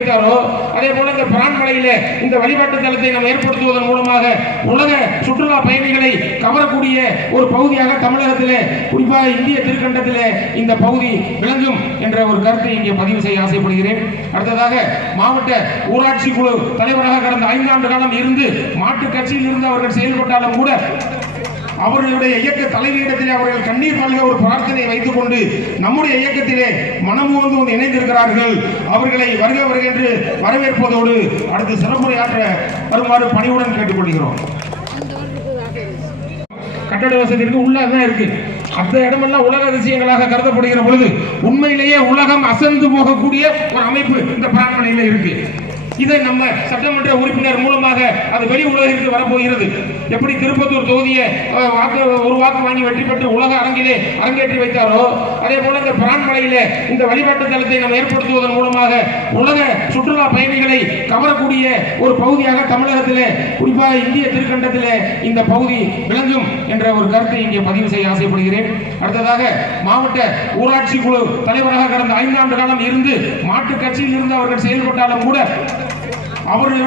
அதே போல இந்த பிரான்மலையில இந்த வழிபாட்டு தலத்தை நாம் ஏற்படுத்துவதன் மூலமாக உலக சுற்றுலா பயணிகளை கவரக்கூடிய ஒரு பகுதியாக தமிழகத்திலே குறிப்பாக இந்திய திருக்கண்டத்திலே இந்த பகுதி விளங்கும் என்ற ஒரு கருத்தை இங்கே பதிவு செய்ய ஆசைப்படுகிறேன். அடுத்ததாக மாவட்ட ஊராட்சி குழு தலைவராக கடந்த 5 ஆண்டு காலம் இருந்து மாட்டுக் கட்சியில் இருந்து அவர்கள் செயல்பட்டாலும் கூட அவர்களுடைய இயக்க தலைவரிடத்திலே அவர்கள் கண்ணீர் மல்க ஒரு பிரார்த்தனை வைத்துக் கொண்டு நம்முடைய இயக்கத்திலே மனமுவந்து வந்து இணைந்திருக்கிறார்கள். அவர்களை வருக வருக என்று வரவேற்பதோடு அடுத்து சிறப்புரையாற்ற வருமாறு பணிவுடன் கேட்டுக்கொள்கிறோம். கட்டட வசதி இருக்கு, உள்ளதான் இருக்கு. அந்த இடமெல்லாம் உலக அதிசயங்களாக கருதப்படுகிற பொழுது உண்மையிலேயே உலகம் அசந்து போகக்கூடிய ஒரு அமைப்பு இந்த பிரான்மலையில இருக்கு. இதை நம்ம சட்டமன்ற உறுப்பினர் மூலமாக அது வெளி உலகிற்கு வரப்போகிறது. எப்படி திருப்பத்தூர் தொகுதியை ஒரு வாக்கு வாங்கி வெற்றி பெற்று உலக அரங்கிலே அரங்கேற்றி வைத்தாரோ அதே போல இந்த பிரான்மலையில இந்த வழிபாட்டு தலத்தை நாம் ஏற்படுத்துவதன் மூலமாக உலக சுற்றுலா பயணிகளை கவரக்கூடிய ஒரு பகுதியாக தமிழகத்திலே குறிப்பாக இந்திய திருக்கண்டத்திலே இந்த பகுதி விளங்கும் என்ற ஒரு கருத்தை இங்கே பதிவு செய்ய ஆசைப்படுகிறேன். அடுத்ததாக மாவட்ட ஊராட்சி குழு தலைவராக கடந்த 5 ஆண்டு காலம் இருந்து மாட்டுக் கட்சியில் இருந்து அவர்கள் செயல்பட்டாலும் கூட அவர்களுடைய